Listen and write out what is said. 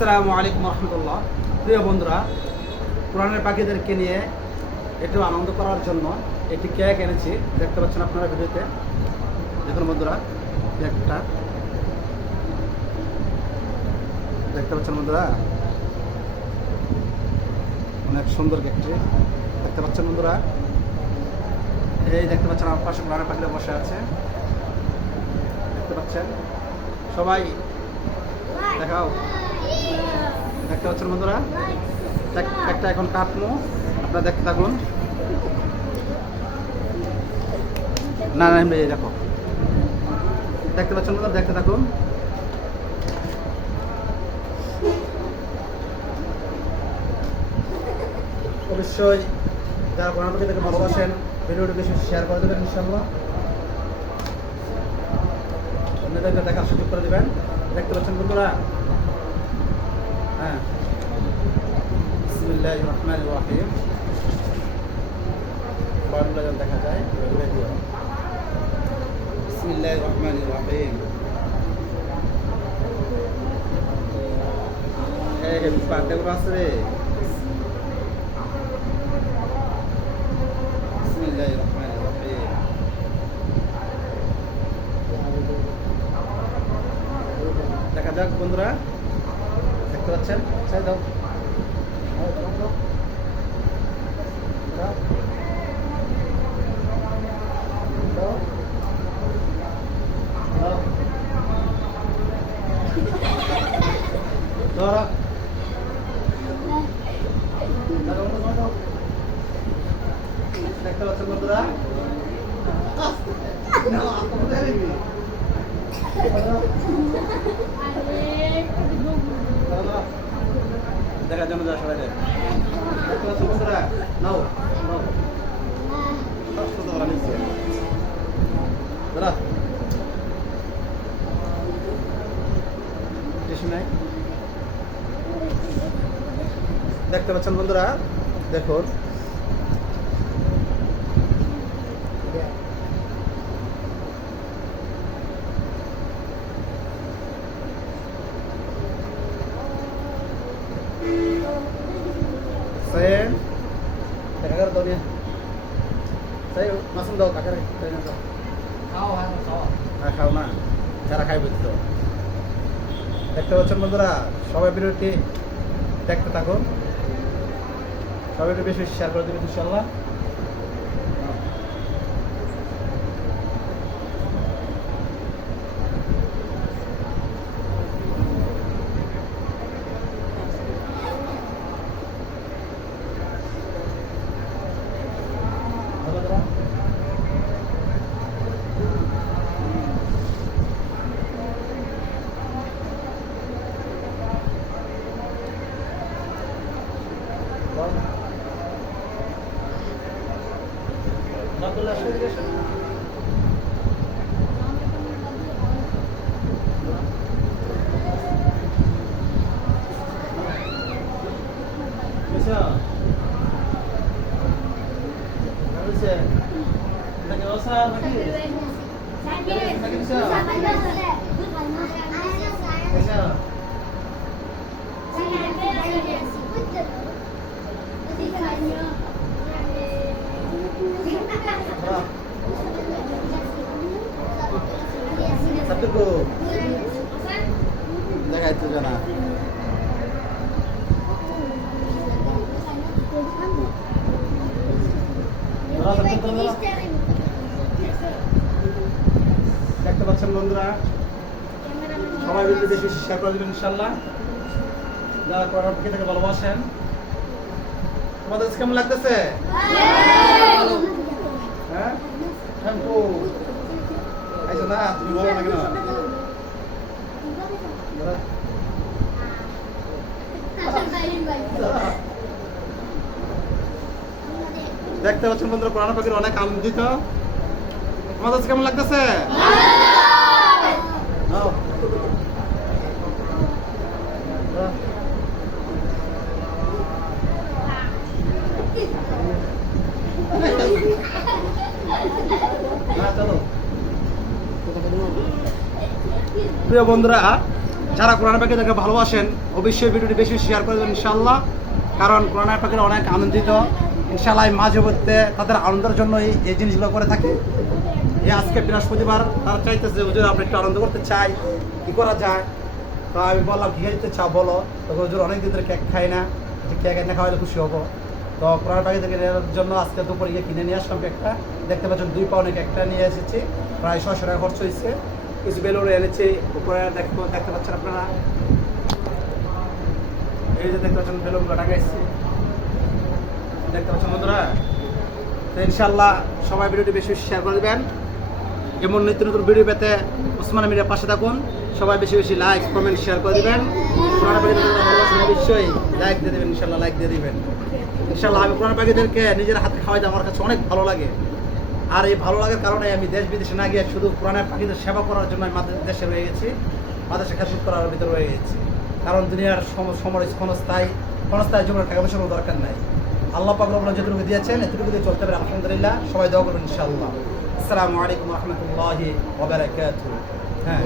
আসসালামু আলাইকুম রহমতুল্লাহ প্রিয় বন্ধুরা কোরআনের পাখিদেরকে নিয়ে একটু আনন্দ করার জন্য একটি কেক এনেছি। দেখতে পাচ্ছেন আপনারা ভিডিওতে? দেখুন বন্ধুরা কেকটা দেখতে পাচ্ছেন বন্ধুরা? অনেক সুন্দর কেকটি দেখতে পাচ্ছেন বন্ধুরা? এই দেখতে পাচ্ছেন, আমার পাশে কোরআনের পাখিরা বসে আছে। দেখতে পাচ্ছেন? সবাই, দেখাও। দেখতে পাচ্ছেন বন্ধুরা? এক- একটা এখন কাটমো। আপনারা দেখতে থাকুন। না না দেখো। দেখতে পাচ্ছেন বন্ধুরা? দেখতে থাকুন। অবশ্যই যারা কোরআনকে দেখে ভালোবাসেন ভিডিওটি বেশি শেয়ার করে দেবেন ইনশাল্লাহ অন্যদেরকে দেখার সুযোগ করে দেবেন। দেখতে পাচ্ছেন বন্ধুরা? হ্যাঁ বিসমিল্লাহির রহমানির রহিম বারগুলো যেন দেখা যায় এভাবে দিও বিসমিল্লাহির রহমানির রহিম পার্টগুলো আছে রে। বিসমিল্লাহির রহমানির রহিম দেখা যাক বন্ধুরা। দেখতে পাচ্ছেন চাই দাও। দেখতে পাচ্ছেন বন্ধুরা। দেখার জন্য যা সবাই বন্ধুরা নাও নাও। নাই। দেখতে পাচ্ছেন বন্ধুরা? দেখুন। Saya kakak গেল dia. saya masuk দাও kakak তাই না Kau. হ্যাঁ খাও হ্যাঁ খাও না যারা খাই বুঝতো দেখতে পাচ্ছেন বন্ধুরা সবাই ভিডিওটি দেখতে থাকুন সবাই একটু বেশি শেয়ার করে দেবেন ইনশাল্লাহ ভালো Satu দেখতে পাচ্ছেন বন্ধুরা, সবাই মিলে বেশি শেয়ার করে দেবেন ইনশাল্লাহ যারা করার পক্ষে থেকে ভালোবাসেন। তোমাদের কেমন লাগতেছে? হ্যাঁ? থ্যাংকু আইসো না দেখতে পাচ্ছেন বন্ধুরা পাখির অনেক আনন্দিত। কেমন লাগতেছে? চলো। প্রিয় বন্ধুরা, যারা কোরআন পাখিদেরকে ভালোবাসেন, অবশ্যই ভিডিওটি বেশি শেয়ার করে দেবেন ইনশাল্লাহ কারণ কোরআন পাখিরা অনেক আনন্দিত। ইনশাল্লাহ মাঝে মধ্যে তাদের আনন্দের জন্য এই এই জিনিসগুলো করে থাকি। এই আজকে বৃহস্পতিবার তারা চাইতেছে, হুজুর আপনি একটু আনন্দ করতে চাই। কি করা যায়? তো আমি বললাম কি খেতে চাও, বলো। তো হুজুর অনেক দিন ধরে কেক খাই না। যে কেক এনে খাওয়াইলে খুশি হব। তো কোরআন পাখি থেকে নেওয়ার জন্য আজকে দুপুরে গিয়ে কিনে নিয়ে আসলাম কেকটা। দেখতে পাচ্ছেন দুই পাউনে কেকটা নিয়ে এসেছি। প্রায় ছশো টাকা খরচ হয়েছে। কিছু বেলুন এনেছি। উপরে দেখতে দেখতে পাচ্ছেন আপনারা? এই যে দেখতে পাচ্ছেন বেলুন বেলুনগুলো টাকাইছি দেখতে পাচ্ছেন বন্ধুরা? তো ইনশাল্লাহ সবাই ভিডিওটি বেশি শেয়ার করে দেবেন। এমন নিত্য নতুন ভিডিও পেতে ওসমান মিডিয়ার পাশে থাকুন। সবাই বেশি বেশি লাইক কমেন্ট শেয়ার করে দিবেন। জন্য লাইক দিয়ে দেবেন ইনশাল্লাহ লাইক দিয়ে দিবেন। ইনশাল্লাহ আমি পুরানো পাখিদেরকে নিজের হাতে খাওয়াইতে আমার কাছে অনেক ভালো লাগে। আর এই ভালো লাগার কারণে আমি দেশ বিদেশে না গিয়ে শুধু পুরানো পাখিদের সেবা করার জন্য আমি দেশে রয়ে গেছি। মাদেশে খেদমত করার ভিতরে রয়ে গেছি। কারণ দুনিয়ার সম- সময় ক্ষণস্থায়ী ক্ষণস্থায়ী জীবনের টাকা পয়সার দরকার নাই। আল্লাহ পাক রব্বুল যেটুকু দিয়েছেন এতটুকু দিয়ে চলতে পারে আলহামদুলিল্লাহ সবাই দোয়া করবেন ইনশাআল্লাহ আসসালামু আলাইকুম রহমতুল্লাহি ওয়া বারাকাতুহু হ্যাঁ